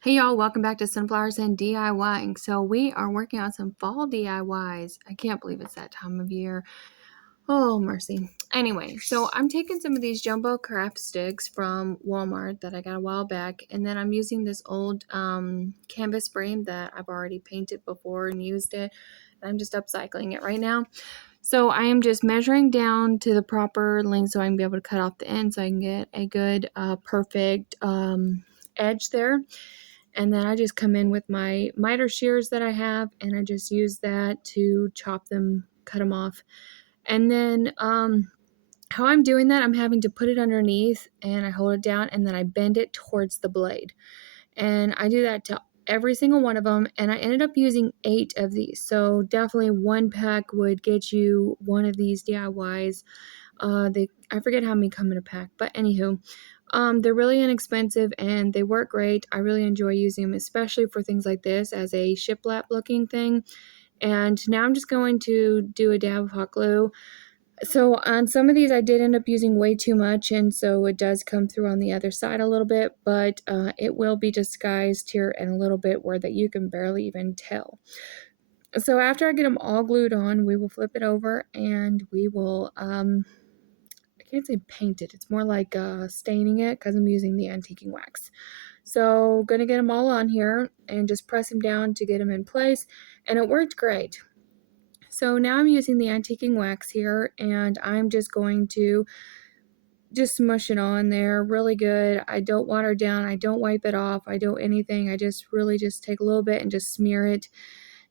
Hey y'all, welcome back to Sunflowers and DIYing. So we are working on some fall DIYs. I can't believe it's that time of year. Oh, mercy. Anyway, so I'm taking some of these jumbo craft sticks from Walmart that I got a while back, and then I'm using this old canvas frame that I've already painted before and used it. And I'm just upcycling it right now. So I am just measuring down to the proper length so I can be able to cut off the end so I can get a good, perfect edge there. And then I just come in with my miter shears that I have, and I just use that to chop them, cut them off. And then how I'm doing that, I'm having to put it underneath and I hold it down and then I bend it towards the blade. And I do that to every single one of them, and I ended up using 8 of these. So definitely one pack would get you one of these DIYs. I forget how many come in a pack, but anywho, they're really inexpensive and they work great. I really enjoy using them, especially for things like this as a shiplap looking thing. And now I'm just going to do a dab of hot glue. So on some of these I did end up using way too much, and so it does come through on the other side a little bit, but it will be disguised here in a little bit where that you can barely even tell. So after I get them all glued on, we will flip it over and we will I can't say paint it. It's more like staining it because I'm using the antiquing wax. So gonna get them all on here and just press them down to get them in place, and it worked great. So now I'm using the antiquing wax here, and I'm just going to just smush it on there really good. I don't water it down, I don't wipe it off, I don't anything. I just really just take a little bit and just smear it.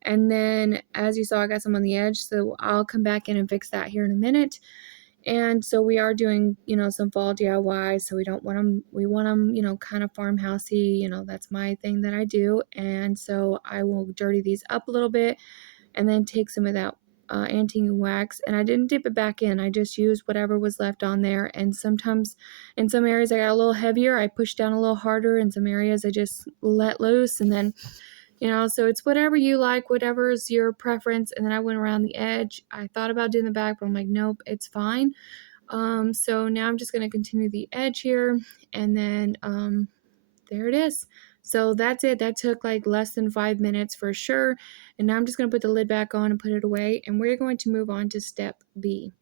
And then as you saw, I got some on the edge, so I'll come back in and fix that here in a minute. And so we are doing, some fall DIY. So we want them, kind of farmhousey. That's my thing that I do. And so I will dirty these up a little bit and then take some of that antique wax. And I didn't dip it back in. I just used whatever was left on there. And sometimes in some areas I got a little heavier. I pushed down a little harder. In some areas I just let loose. And then so it's whatever you like, whatever is your preference. And then I went around the edge. I thought about doing the back, but I'm like, nope, it's fine. So now I'm just going to continue the edge here, and then there it is. So that's it. That took like less than 5 minutes for sure. And now I'm just going to put the lid back on and put it away, and we're going to move on to step B.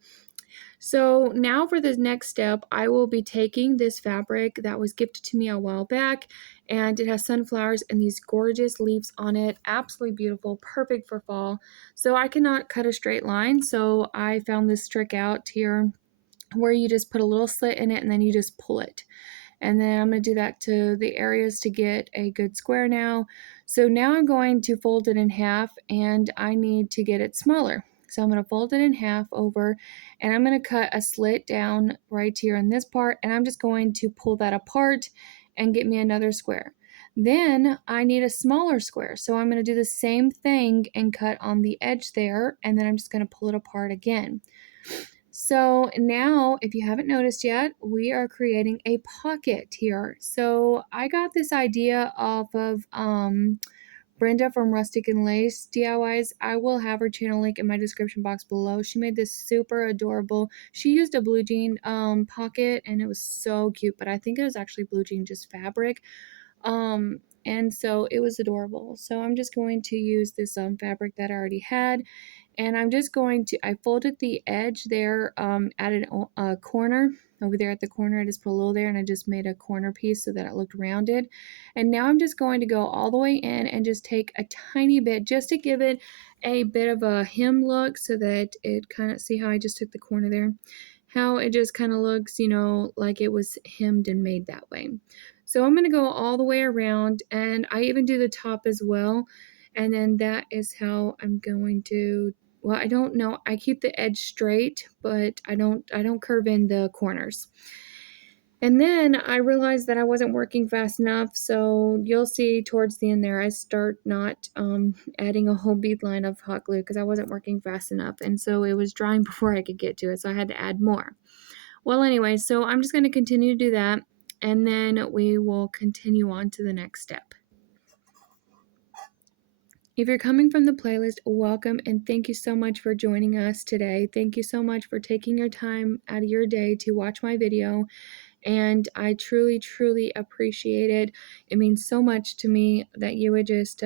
So now for the next step, I will be taking this fabric that was gifted to me a while back, and it has sunflowers and these gorgeous leaves on it. Absolutely beautiful, perfect for fall. So I cannot cut a straight line, so I found this trick out here where you just put a little slit in it and then you just pull it. And then I'm going to do that to the areas to get a good square now. So now I'm going to fold it in half, and I need to get it smaller. So I'm going to fold it in half over, and I'm going to cut a slit down right here in this part, and I'm just going to pull that apart and get me another square. Then I need a smaller square, so I'm going to do the same thing and cut on the edge there, and then I'm just going to pull it apart again. So now, if you haven't noticed yet, we are creating a pocket here. So I got this idea off of Brenda from Rustic and Lace DIYs. I will have her channel link in my description box below. She made this super adorable. She used a blue jean pocket, and it was so cute, but I think it was actually blue jean just fabric. And so it was adorable. So I'm just going to use this fabric that I already had, and I'm just going to, I folded the edge there, added a corner over there at the corner. I just put a little there, and I just made a corner piece so that it looked rounded. And now I'm just going to go all the way in and just take a tiny bit just to give it a bit of a hem look, so that it kind of, see how I just took the corner there? How it just kind of looks, like it was hemmed and made that way. So I'm going to go all the way around, and I even do the top as well. And then that is how I'm going to, well, I don't know. I keep the edge straight, but I don't curve in the corners. And then I realized that I wasn't working fast enough, so you'll see towards the end there, I start not adding a whole bead line of hot glue because I wasn't working fast enough, and so it was drying before I could get to it, so I had to add more. Well, anyway, so I'm just going to continue to do that, and then we will continue on to the next step. If you're coming from the playlist, welcome, and thank you so much for joining us today. Thank you so much for taking your time out of your day to watch my video. and I truly, truly appreciate it. It means so much to me that you would just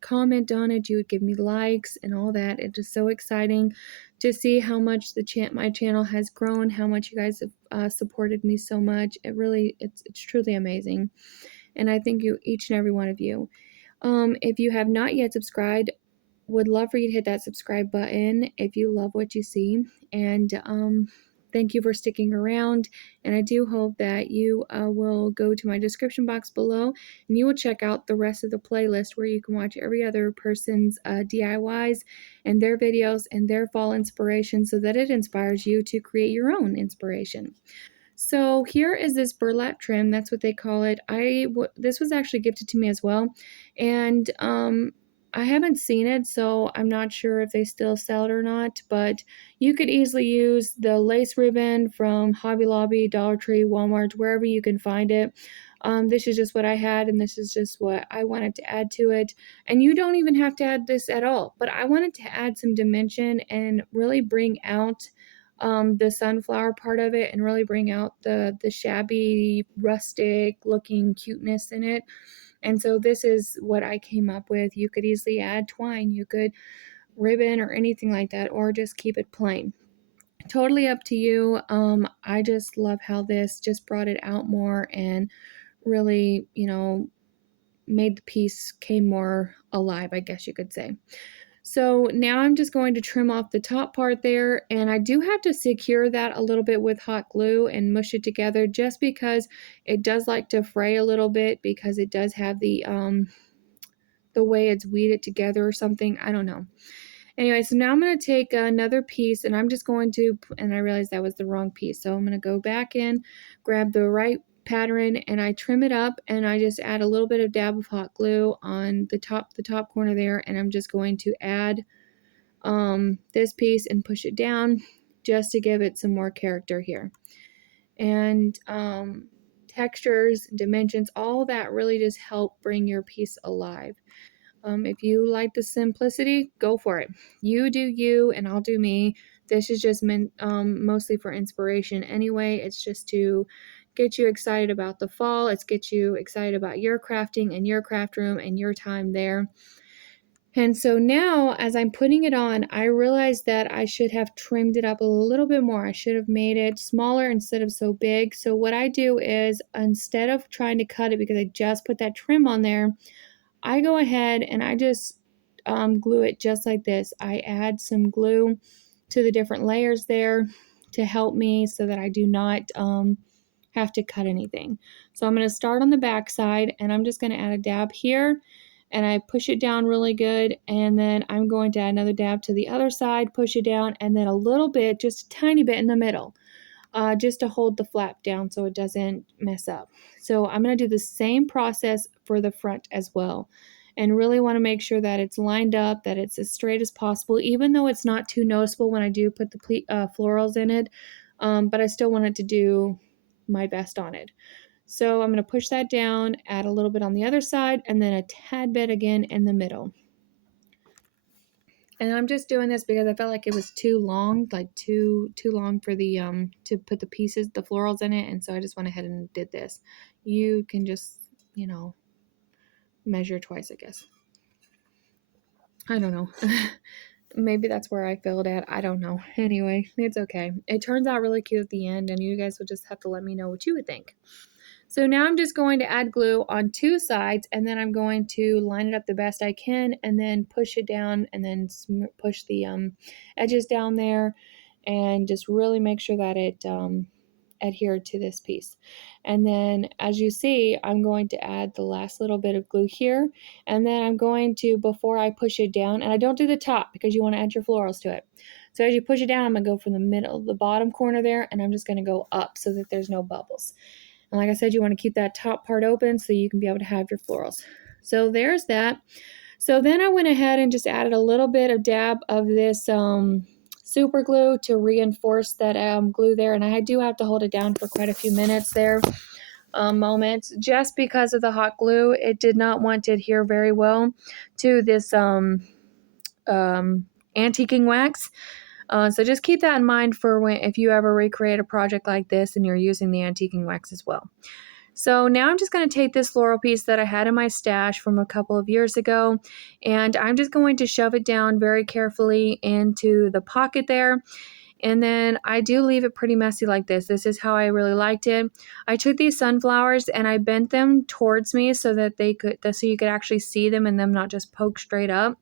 comment on it, you would give me likes and all that. It is so exciting to see how much my channel has grown, how much you guys have supported me so much. It's truly amazing, and I thank you, each and every one of you. If you have not yet subscribed, would love for you to hit that subscribe button if you love what you see. And thank you for sticking around. And I do hope that you will go to my description box below and you will check out the rest of the playlist where you can watch every other person's DIYs and their videos and their fall inspiration so that it inspires you to create your own inspiration. So here is this burlap trim. That's what they call it. This was actually gifted to me as well, and I haven't seen it, so I'm not sure if they still sell it or not. But you could easily use the lace ribbon from Hobby Lobby, Dollar Tree, Walmart, wherever you can find it. This is just what I had, and this is just what I wanted to add to it. And you don't even have to add this at all, but I wanted to add some dimension and really bring out the sunflower part of it and really bring out the shabby, rustic looking cuteness in it. And so this is what I came up with. You could easily add twine, you could ribbon or anything like that, or just keep it plain. Totally up to you. I just love how this just brought it out more and really, made the piece came more alive, I guess you could say. So now I'm just going to trim off the top part there, and I do have to secure that a little bit with hot glue and mush it together just because it does like to fray a little bit because it does have the way it's weeded together or something. I don't know. Anyway, so now I'm going to take another piece and I'm just going to, and I realized that was the wrong piece. So I'm going to go back in, grab the right pattern, and I trim it up and I just add a little bit of dab of hot glue on the top corner there, and I'm just going to add this piece and push it down just to give it some more character here. And textures, dimensions, all that really just help bring your piece alive. If you like the simplicity, go for it. You do you, and I'll do me. This is just meant mostly for inspiration anyway. It's just to get you excited about the fall. It's get you excited about your crafting and your craft room and your time there. And so now, as I'm putting it on, I realized that I should have trimmed it up a little bit more. I should have made it smaller instead of so big. So what I do is, instead of trying to cut it because I just put that trim on there, I go ahead and I just glue it just like this. I add some glue to the different layers there to help me so that I do not have to cut anything. So I'm going to start on the back side and I'm just going to add a dab here and I push it down really good, and then I'm going to add another dab to the other side, push it down, and then a little bit, just a tiny bit in the middle, just to hold the flap down so it doesn't mess up. So I'm going to do the same process for the front as well, and really want to make sure that it's lined up, that it's as straight as possible, even though it's not too noticeable when I do put the florals in it, but I still wanted to do my best on it. So I'm going to push that down, add a little bit on the other side, and then a tad bit again in the middle. And I'm just doing this because I felt like it was too long, like too long for the to put the pieces, the florals in it, and so I just went ahead and did this. You can just, measure twice, I guess. I don't know. Maybe that's where I failed at. I don't know. Anyway, it's okay. It turns out really cute at the end, and you guys will just have to let me know what you would think. So now I'm just going to add glue on two sides, and then I'm going to line it up the best I can and then push it down and then push the edges down there and just really make sure that it adhered to this piece. And then as you see, I'm going to add the last little bit of glue here, and then I'm going to, before I push it down, and I don't do the top because you want to add your florals to it. So as you push it down, I'm going to go from the middle, the bottom corner there, and I'm just going to go up so that there's no bubbles. And like I said, you want to keep that top part open so you can be able to have your florals. So there's that. So then I went ahead and just added a little bit of dab of this super glue to reinforce that glue there. And I do have to hold it down for quite a few minutes there, moments, just because of the hot glue. It did not want to adhere very well to this antiquing wax. So just keep that in mind for when if you ever recreate a project like this and you're using the antiquing wax as well. So now I'm just going to take this floral piece that I had in my stash from a couple of years ago, and I'm just going to shove it down very carefully into the pocket there. And then I do leave it pretty messy like this. This is how I really liked it. I took these sunflowers and I bent them towards me so that so you could actually see them and them not just poke straight up.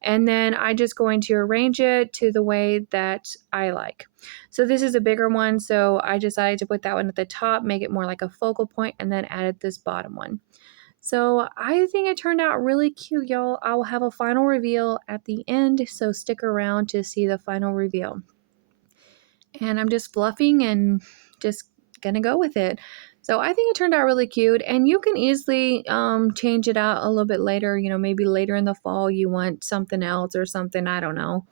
And then I just going to arrange it to the way that I like. So this is a bigger one, so I decided to put that one at the top, make it more like a focal point, and then added this bottom one. So I think it turned out really cute, y'all. I will have a final reveal at the end, so stick around to see the final reveal. And I'm just fluffing and just gonna go with it. So I think it turned out really cute, and you can easily change it out a little bit later. You know, maybe later in the fall you want something else or something. I don't know.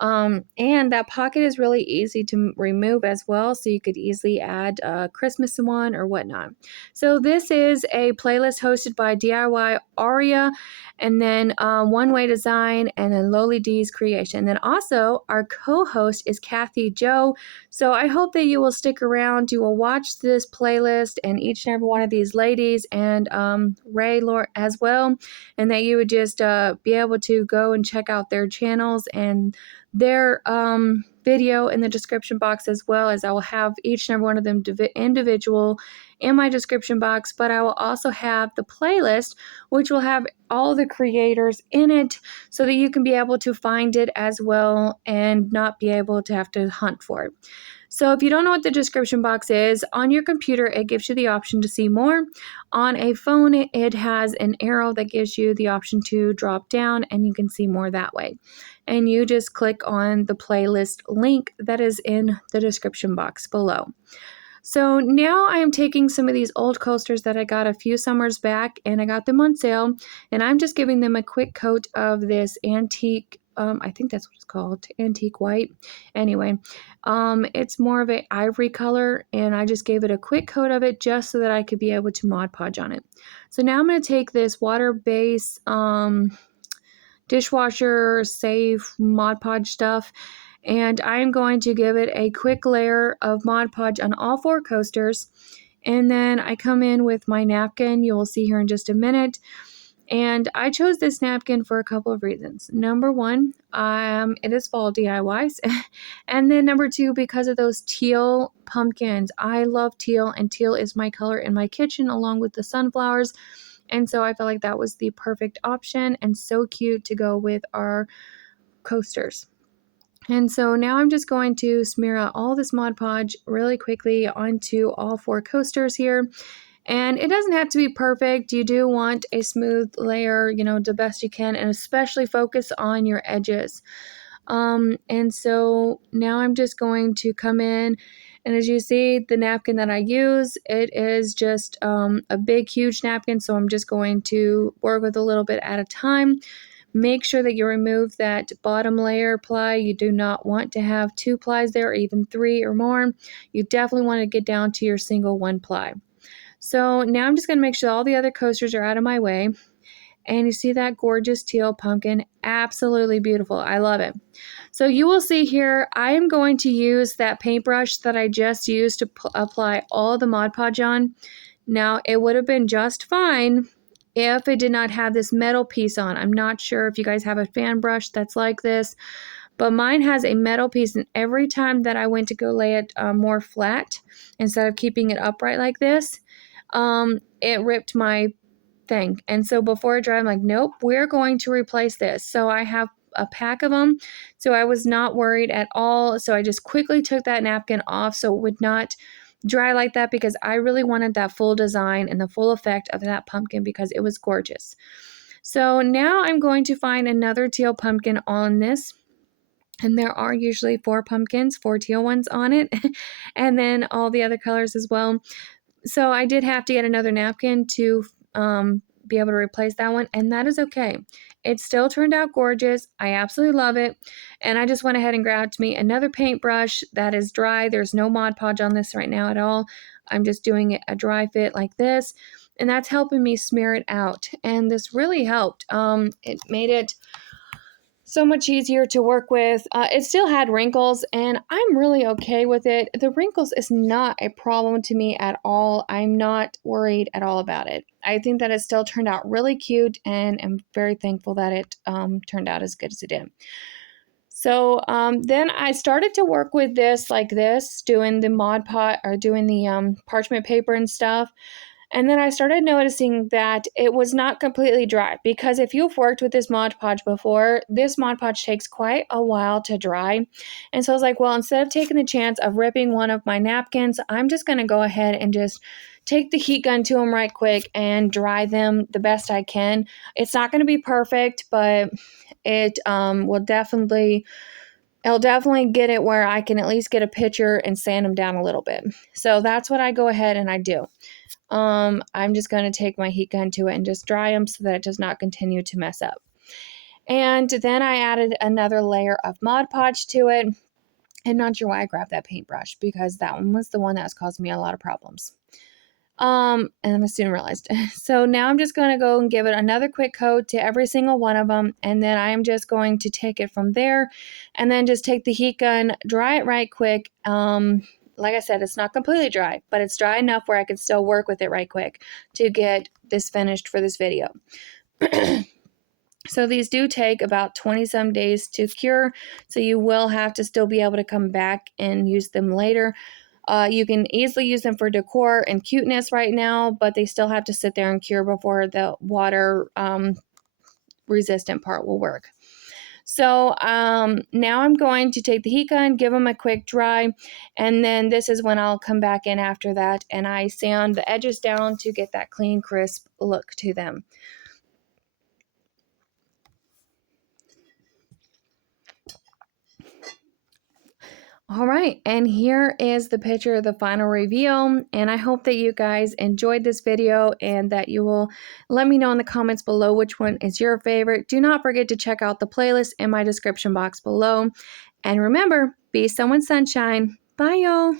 And that pocket is really easy to remove as well, so you could easily add a Christmas one or whatnot. So this is a playlist hosted by DIY Aria, and then One Way Design, and then Lowly D's Creation. And then also our co-host is Kathy Joe. So I hope that you will stick around. You will watch this playlist and each and every one of these ladies, and Ray Lord as well, and that you would just be able to go and check out their channels and their video in the description box, as well as I will have each and every one of them individual in my description box, but I will also have the playlist, which will have all the creators in it so that you can be able to find it as well and not be able to have to hunt for it. So if you don't know what the description box is, on your computer, it gives you the option to see more. On a phone, it has an arrow that gives you the option to drop down, and you can see more that way. And you just click on the playlist link that is in the description box below. So now I am taking some of these old coasters that I got a few summers back, and I got them on sale, and I'm just giving them a quick coat of this antique, I think that's what it's called, antique white. Anyway, it's more of a ivory color, and I just gave it a quick coat of it just so that I could be able to Mod Podge on it. So now I'm going to take this water base dishwasher safe Mod Podge stuff, and I'm going to give it a quick layer of Mod Podge on all four coasters. And then I come in with my napkin, you will see here in just a minute. And I chose this napkin for a couple of reasons. Number one, it is fall DIYs. And then number two, because of those teal pumpkins. I love teal, and teal is my color in my kitchen along with the sunflowers. And so I felt like that was the perfect option and so cute to go with our coasters. And so now I'm just going to smear out all this Mod Podge really quickly onto all four coasters here. And it doesn't have to be perfect. You do want a smooth layer, you know, the best you can, and especially focus on your edges. And so now I'm just going to come in, and as you see, the napkin that I use, it is just a big, huge napkin. So I'm just going to work with a little bit at a time. Make sure that you remove that bottom layer ply. You do not want to have two plies there, or even three or more. You definitely want to get down to your single one ply. So now I'm just going to make sure all the other coasters are out of my way. And you see that gorgeous teal pumpkin? Absolutely beautiful. I love it. So you will see here, I am going to use that paintbrush that I just used to apply all the Mod Podge on. Now, it would have been just fine if it did not have this metal piece on. I'm not sure if you guys have a fan brush that's like this, but mine has a metal piece, and every time that I went to go lay it more flat, instead of keeping it upright like this, it ripped my thing. And so before I dry, I'm like, nope, we're going to replace this. So I have a pack of them. So I was not worried at all. So I just quickly took that napkin off so it would not dry like that, because I really wanted that full design and the full effect of that pumpkin because it was gorgeous. So now I'm going to find another teal pumpkin on this. And there are usually 4 pumpkins, 4 teal ones on it, and then all the other colors as well. So I did have to get another napkin to be able to replace that one, and that is okay. It still turned out gorgeous. I absolutely love it. And I just went ahead and grabbed me another paintbrush that is dry. There's no Mod Podge on this right now at all. I'm just doing it a dry fit like this, and that's helping me smear it out. And this really helped. It made it so much easier to work with. It still had wrinkles, and I'm really okay with it. The wrinkles is not a problem to me at all. I'm not worried at all about it. I think that it still turned out really cute, and I'm very thankful that it turned out as good as it did. So then I started to work with this like this, doing the Mod Podge or doing the parchment paper and stuff. And then I started noticing that it was not completely dry, because if you've worked with this Mod Podge before, this Mod Podge takes quite a while to dry. And so I was like, well, instead of taking the chance of ripping one of my napkins, I'm just going to go ahead and just take the heat gun to them right quick and dry them the best I can. It's not going to be perfect, but it it'll definitely get it where I can at least get a picture and sand them down a little bit. So that's what I go ahead and I do. I'm just going to take my heat gun to it and just dry them so that it does not continue to mess up. And then I added another layer of Mod Podge to it. I'm not sure why I grabbed that paintbrush, because that one was the one that was causing me a lot of problems. And I soon realized. So now I'm just going to go and give it another quick coat to every single one of them. And then I am just going to take it from there and then just take the heat gun, dry it right quick. Like I said, it's not completely dry, but it's dry enough where I can still work with it right quick to get this finished for this video. So these do take about 20 some days to cure. So you will have to still be able to come back and use them later. You can easily use them for decor and cuteness right now, but they still have to sit there and cure before the water resistant part will work. So now I'm going to take the heat gun, give them a quick dry, and then this is when I'll come back in after that and I sand the edges down to get that clean, crisp look to them. All right, and here is the picture of the final reveal, and I hope that you guys enjoyed this video and that you will let me know in the comments below which one is your favorite. Do not forget to check out the playlist in my description box below, and remember, be someone's sunshine. Bye, y'all.